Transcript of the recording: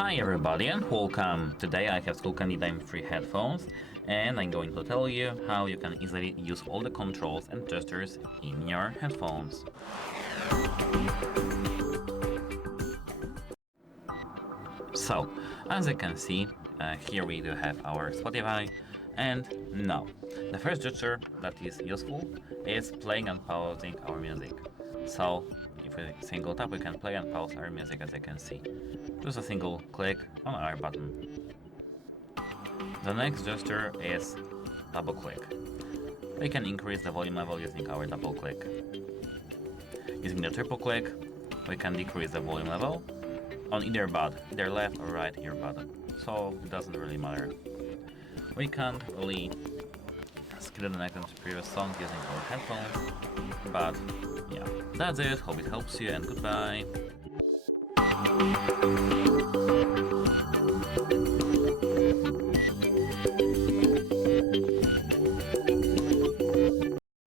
Hi everybody and welcome! Today I have SKULLCANDY Dime free headphones and I'm going to tell you how you can easily use all the controls and gestures in your headphones. So, as you can see, here we do have our Spotify, and now, the first gesture that is useful is playing and pausing our music. So, if we single tap, we can play and pause our music, as you can see. Just a single click on our button. The next gesture is double click. We can increase the volume level using our double click. Using the triple click, we can decrease the volume level on either bud, either left or right earbud, so it doesn't really matter. We can't really skip the next to previous songs using our headphones, but yeah, that's it. Hope it helps you and goodbye.